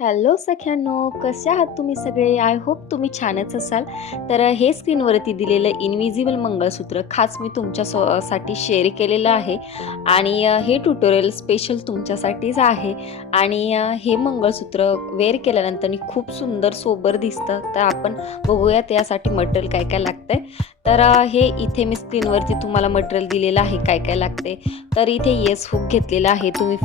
Hello सख्यांनो, कसे आहात तुम्ही सगळे? आय होप तुम्ही छानच असाल. तर हे स्क्रीनवरती दिलेलं इनविजिबल मंगळसूत्र खास मी साठी शेअर केलेलं आहे आणि हे ट्युटोरियल स्पेशल तुमच्यासाठीच आहे. आणि हे मंगळसूत्र वेअर केल्यानंतर खूप सुंदर सोबर दिसतं. तर आपण बघूयात यासाठी मटेरियल काय काय लागतंय. तर हे इथे मी स्क्रीनवरती तुम्हाला मटेरियल दिलेलं आहे काय काय लागते. तर इथे येस हुक घेतलेला आहे. तुम्ही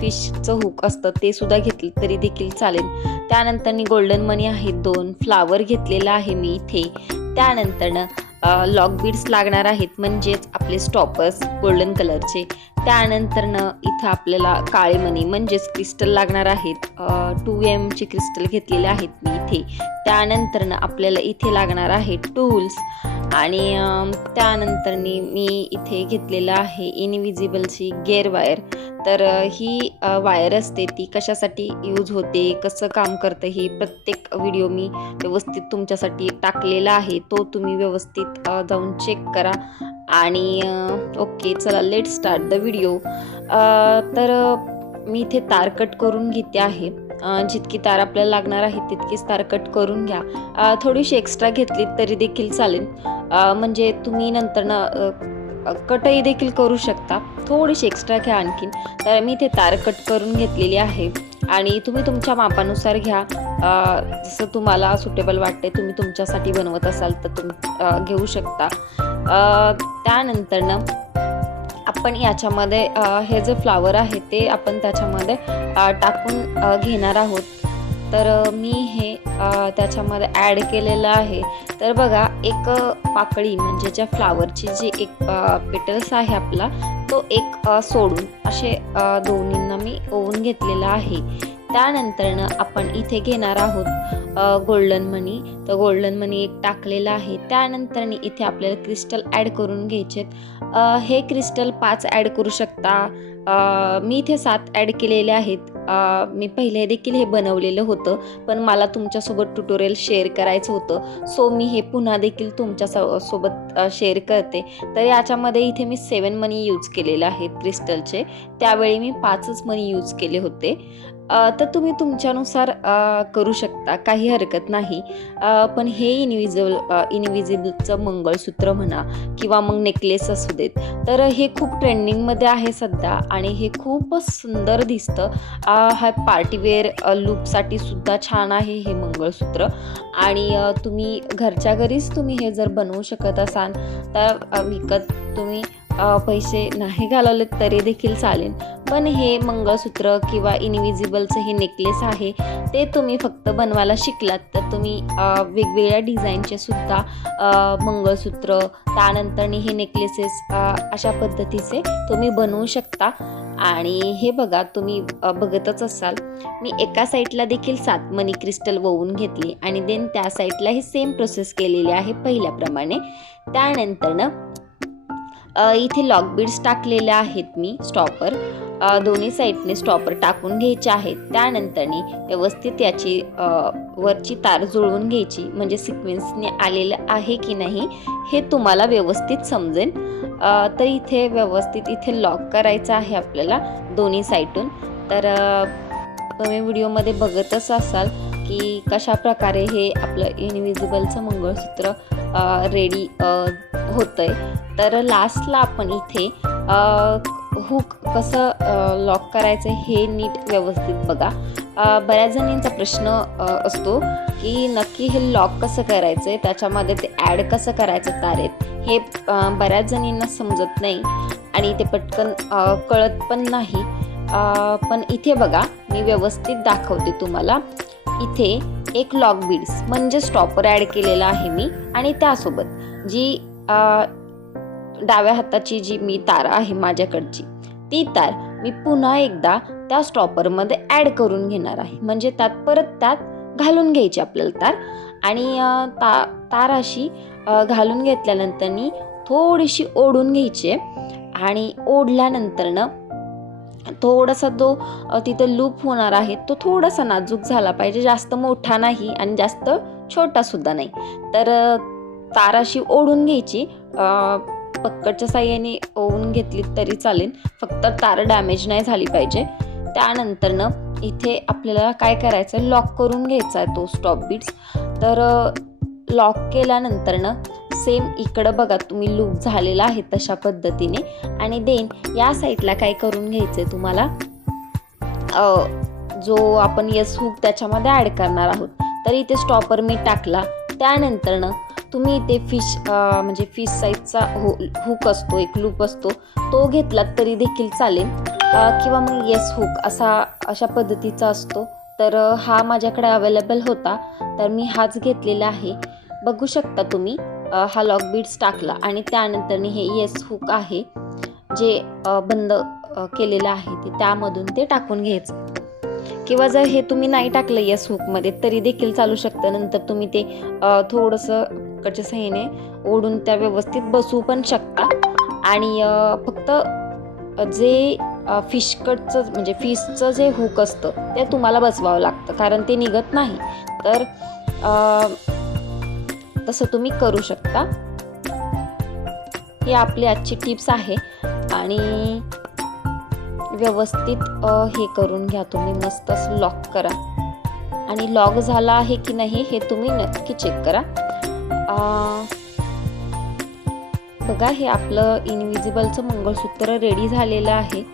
फिशचं हुक असतं ते सुद्धा घेतलं तरी देखील चालेल. त्यानंतर गोल्डन मनी आहेत 2 फ्लावर घेतलेला आहे मी इथे. त्यानंतर लॉक बीड्स लागणार आहेत म्हणजेच आपले स्टॉपर्स गोल्डन कलरचे. त्यानंतर इथं आपल्याला काळे मणी म्हणजेच क्रिस्टल लागणार आहेत. 2M चे क्रिस्टल घेतलेले आहेत मी इथे. त्यानंतर आपल्याला इथे लागणार आहे टूल्स आणि त्यानंतर मी इथे घेतलेलं आहे इनविजिबलची गेअर वायर. तर ही वायर असते ती कशासाठी यूज होते, कसं काम करतं हे प्रत्येक व्हिडिओ मी व्यवस्थित तुमच्यासाठी टाकलेला आहे. तो तुम्ही व्यवस्थित जाऊन चेक करा. आणि ओके, चला लेट स्टार्ट द व्हिडिओ. तर मी इथे तार कट करून घेते आहे. जितकी तार आपल्याला लागणार आहे तितकीच तार कट करून घ्या. थोडीशी एक्स्ट्रा घेतली तरी देखील चालेल. म्हणजे तुम्ही नंतर कटही देखील करू शकता. थोडीशी एक्स्ट्रा घ्या आणखीन. तर मी इथे तार कट करून घेतलेली आहे आणि तुम्ही तुमच्या मापानुसार घ्या. जसं तुम्हाला सुटेबल वाटते तुम्ही तुमच्यासाठी बनवत असाल तर तुम्ही घेऊ शकता. त्यानंतर आपण याच्यामध्ये हे जे फ्लावर आहे ते आपण त्याच्यामध्ये टाकून घेणार आहोत. तर मी हे त्याच्यामध्ये ॲड केलेलं आहे. तर बघा, एक पाकळी म्हणजे ज्या फ्लावरची जी एक पेटल्स आहे आपला तो एक सोडून असे दोन्हींना मी ओवून घेतलेला आहे. त्यानंतर आपण इथे घेणार आहोत गोल्डन मनी. तर गोल्डन मनी एक टाकलेला आहे. त्यानंतर इथे आपल्याला क्रिस्टल ॲड करून घ्यायचे. हे क्रिस्टल 5 ॲड करू शकता. मी इथे 7 ॲड केलेले आहेत. मी पहिले देखील हे बनवलेलं होतं पण मला तुमच्यासोबत ट्युटोरियल शेअर करायचं होतं, सो मी हे पुन्हा देखील तुमच्या शेअर करते. तर याच्यामध्ये इथे मी 7 मनी यूज केलेले आहेत क्रिस्टलचे. त्यावेळी मी 5च मनी यूज केले होते. तर तुम्ही तुमच्यानुसार करू शकता, काही हरकत नाही. पण हे इनविजिबलचं मंगळसूत्र म्हणा किंवा मग नेकलेस असू देत, तर हे खूप ट्रेंडिंगमध्ये आहे सध्या आणि हे खूपच सुंदर दिसतं. हा पार्टीवेअर लुकसाठी सुद्धा छान आहे हे मंगळसूत्र. आणि तुम्ही घरच्या घरीच तुम्ही हे जर बनवू शकत असाल तर विकत तुम्ही पैसे नाही घालवले तरी देखील चालेल. पण हे मंगळसूत्र किंवा इनविजिबलचं हे नेकलेस आहे ते तुम्ही फक्त बनवायला शिकलात तर तुम्ही वेगवेगळ्या डिझाईनचे सुद्धा मंगळसूत्र, त्यानंतर हे नेकलेसेस अशा पद्धतीचे तुम्ही बनवू शकता. आणि हे बघा, तुम्ही बघतच असाल मी एका साईडला देखील 7 मनी क्रिस्टल ववून घेतली आणि देन त्या साईडला ही सेम प्रोसेस केलेली आहे पहिल्याप्रमाणे. त्यानंतर इथे लॉक बीड्स टाकलेले आहेत मी स्टॉपर. दोन्ही साईडने स्टॉपर टाकून घ्यायचे आहेत. त्यानंतर व्यवस्थित याची वरची तार जुळवून घ्यायची म्हणजे सिक्वेन्सने आलेलं आहे की नाही हे तुम्हाला व्यवस्थित समजेल. तर इथे व्यवस्थित इथे लॉक करायचं आहे आपल्याला दोन्ही साईडून. तर तुम्ही व्हिडिओमध्ये बघतच असाल की कशा प्रकारे हे आपलं इनविजिबलचं मंगळसूत्र रेडी होतंय. तर लास्टला आपण इथे हुक कसं लॉक करायचं हे नीट व्यवस्थित बघा. बऱ्याच जणींचा प्रश्न असतो की नक्की हे लॉक कसं करायचं आहे, त्याच्यामध्ये ते ॲड कसं करायचं तारेत, हे बऱ्याच जणींना समजत नाही आणि ते पटकन कळत पण नाही. पण इथे बघा, मी व्यवस्थित दाखवते तुम्हाला. इथे एक लॉक बीड्स म्हणजे स्टॉपर ॲड केलेला आहे मी आणि त्यासोबत जी डाव्या हाताची जी मी तार आहे माझ्याकडची ती तार मी पुन्हा एकदा त्या स्टॉपरमध्ये ॲड करून घेणार आहे. म्हणजे त्यात घालून घ्यायची आपल्याला तार. आणि तार अशी घालून घेतल्यानंतर थोडीशी ओढून घ्यायची आणि ओढल्यानंतर थोडासा जो तिथं लूप होणार आहे तो थोडासा नाजूक झाला पाहिजे, जास्त मोठा नाही आणि जास्त छोटा सुद्धा नाही. तर तार अशी ओढून घ्यायची. पक्कडच्या साह्याने ओवून घेतली तरी चालेल, फक्त तार डॅमेज नाही झाली पाहिजे. त्यानंतर इथे आपल्याला काय करायचं, लॉक करून घ्यायचा आहे तो स्टॉप बीट्स. तर लॉक केल्यानंतर ना सेम इकडं बघा तुम्ही लूप झालेला आहे तशा पद्धतीने. आणि देन या साईडला काय करून घ्यायचं आहे तुम्हाला, जो आपण यस हुक त्याच्यामध्ये ॲड करणार आहोत. तर इथे स्टॉपर मी टाकला. त्यानंतर ना तुम्ही इथे म्हणजे फिश साईजचा हुक असतो, एक लूप असतो, तो घेतलात तरी देखील चालेल, किंवा मग येस हुक अशा पद्धतीचा असतो. तर हा माझ्याकडे अवेलेबल होता, तर मी हाच घेतलेला आहे. बघू शकता तुम्ही, हा लॉक बीट्स टाकला आणि त्यानंतर हे येस हुक आहे जे बंद केलेलं आहे ते त्यामधून ते टाकून घ्यायचं. किंवा जर हे तुम्ही नाही टाकलं येस हुकमध्ये तरी देखील चालू शकतं. नंतर तुम्ही ते थोडंसं कच्च्या साह्याने ओढून त्या व्यवस्थित बसवू पण शकता. आणि फक्त जे फिशकटचं म्हणजे फिशचं जे हुक असतं ते तुम्हाला बसवावं लागतं, कारण ते निघत नाही. तर तसं तुम्ही करू शकता. ही आपली आजची टिप्स आहे. आणि व्यवस्थित हे करून घ्या तुम्ही, मस्त लॉक करा. आणि लॉक झाला आहे की नाही हे तुम्ही नक्की चेक करा. बघा, हे आपलं इनविजिबलचं मंगळसूत्र रेडी झालेलं आहे.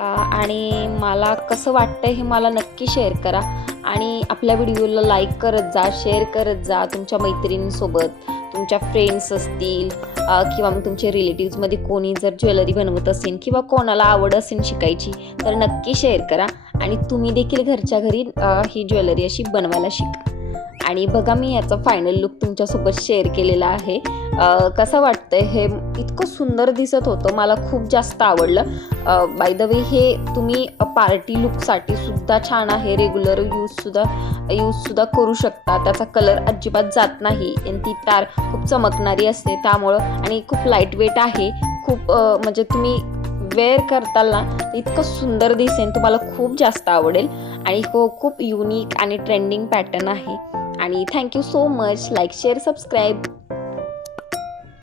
आणि मला कसं वाटतं हे मला नक्की शेअर करा. आणि आपल्या व्हिडिओला लाईक करत जा, शेअर करत जा तुमच्या मैत्रिणींसोबत, तुमच्या फ्रेंड्स असतील किंवा मग तुमच्या रिलेटिव्समध्ये कोणी जर ज्वेलरी बनवत असेल किंवा कोणाला आवड असेल शिकायची तर नक्की शेअर करा. आणि तुम्ही देखील घरच्या घरी ही ज्वेलरी अशी बनवायला शिका. आणि बघा, मी याचं फायनल लुक तुमच्यासोबत शेअर केलेला आहे. कसं वाटतंय हे, इतकं सुंदर दिसत होतं, मला खूप जास्त आवडलं. बाय द वे हे तुम्ही पार्टी लुकसाठी सुद्धा छान आहे, रेग्युलर यूजसुद्धा करू शकता. त्याचा कलर अजिबात जात नाही आणि ती तार खूप चमकणारी असते त्यामुळं. आणि खूप लाईट वेट आहे, खूप म्हणजे तुम्ही वेअर करताना इतकं सुंदर दिसेल, तुम्हाला खूप जास्त आवडेल. आणि खूप युनिक आणि ट्रेंडिंग पॅटर्न आहे. आणि thank you so much. Like, share, subscribe.